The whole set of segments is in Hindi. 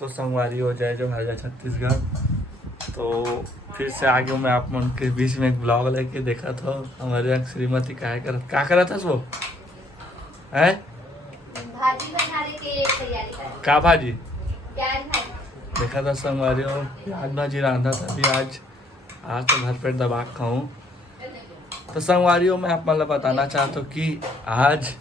तो संगवारी हो जाए जो राजा छत्तीसगढ़। तो फिर से आगे मैं आप मन के बीच में एक ब्लॉग लेके देखा था। हमारे यहाँ श्रीमती क्या करा था वो है भाजी बनाने की तैयारी कर। का भाजी प्याज भाजी देखा था संगवारी और प्याज भाजी रांधा था भी आज तो घर पे दबा खाऊं। तो संगवारियों में आप मतलब बताना चाहता हूँ कि आज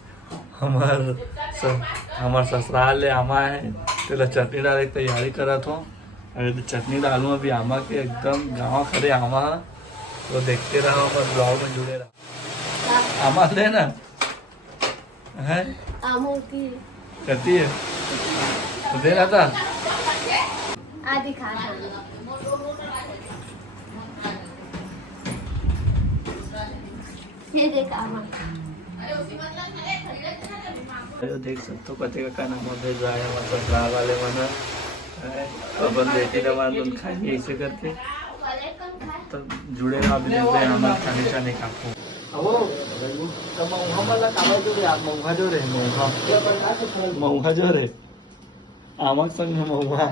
हमार ससुराल ले आमा है तो चटनी डाले की तैयारी करा था। अरे चटनी डालूँ अभी आमा के एकदम गाँव खड़े आमा तो देखते रहो और ब्लॉग में जुड़े रहो। आमा लेना है करती है तो दे रहा था आदि खा ये देख आमा देख सकते हो कते का नाम भेज रहा है मतलब ससुराल वाले मना अपन बेटी दमान खाएंगे ऐसे करके तो जुड़े रहो। अभी देखते हैं हमारे खाने चाने का मऊहा जो रे आमक संग मऊहा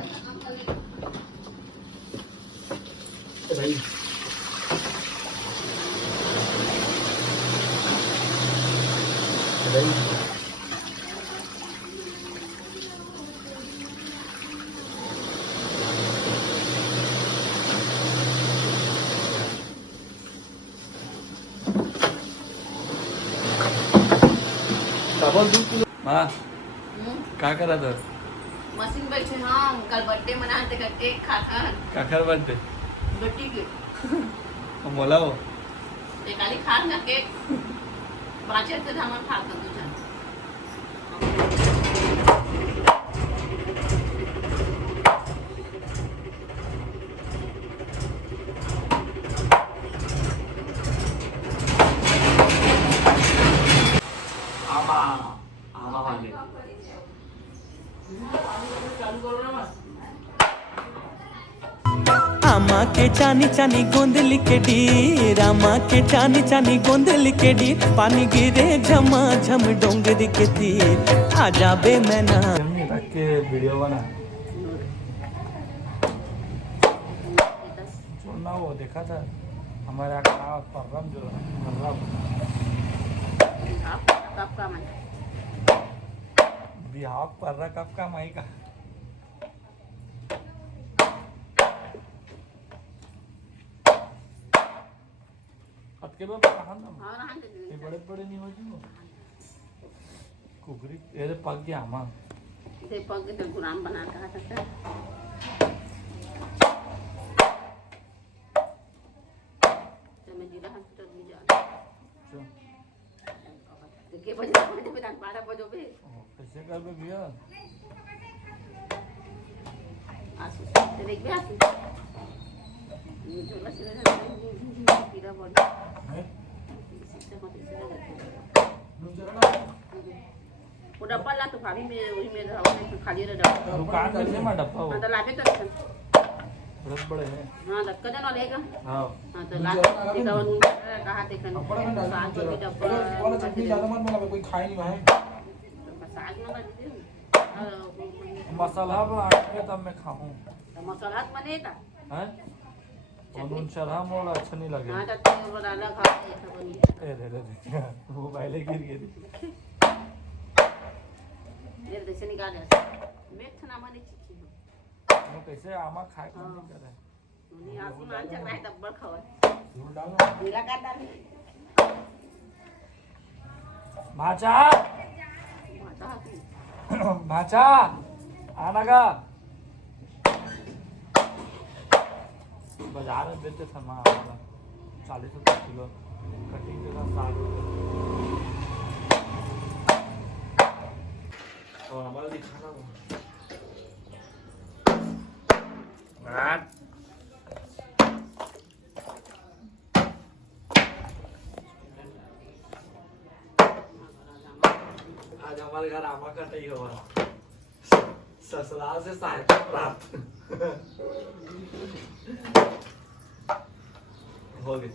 माँ क्या करा था मशीन बैठे हम कल बर्थडे मनाते का केक खाता काकर बर्थडे बेटी के मोला हो ते खाली खा ना केक बाचे से हम खाता तुझा आमा के चानी चानी गोंद लिखे डी रामा के चानी चानी गोंद लिखे डी पानी गिरे झमा झम डोंगरी के तीर आ जाबे मैं ना रख के वीडियो बना छोड़ना वो देखा था हमारे यहाँ पर्रम जो कब का मन बिहाव पर्रा कब का माई का के बाद कहाँ ना ये बड़े बड़े नहीं हो जी वो कुकरी ये तो पक गया माँ इसे पक गए तो गुलाम बना कहा था तो मैं जिला हॉस्पिटल में जा तो के बजे पे 12 बजे पे कैसे कर बे भैया आसू तो देख भी आसू ये झोला से पीला बॉडी वो डब्बा ला तो भाभी में वही में रहा है खाली रहा डब्बा दुकान में से में डब्बा हां तो लागे तो बड़े बड़े हैं हां लक्का जन लेगा हां हां तो लागे देखा उन कहा देखन साग का डब्बा वाला चटनी ज्यादा मत बनावे कोई खाए नहीं भाई साग में दे मसाला बना के तब मैं खाऊं तो मसाला बनेगा हैं और चढ़ा मोला अच्छा नहीं लगे हां तो वो डाला खा ऐसा बनी ए रे वो पहले गिर गई ये जैसे निकाल ऐसा मेथ ना माने चिकी वो कैसे आमा खाए को नहीं करे नहीं आसमान चल रहा है डब्बा खाओ झूठ डालो नीला का डाल भाचा माता भाचा आना का बाजार में बेचते थे माँ 40 रुपये किलो कटिंग के साथ 60 और हमारा दिखाना वो आज हमारे घर आमा का नहीं हुआ ससुराल से सहायता प्राप्त हो गई।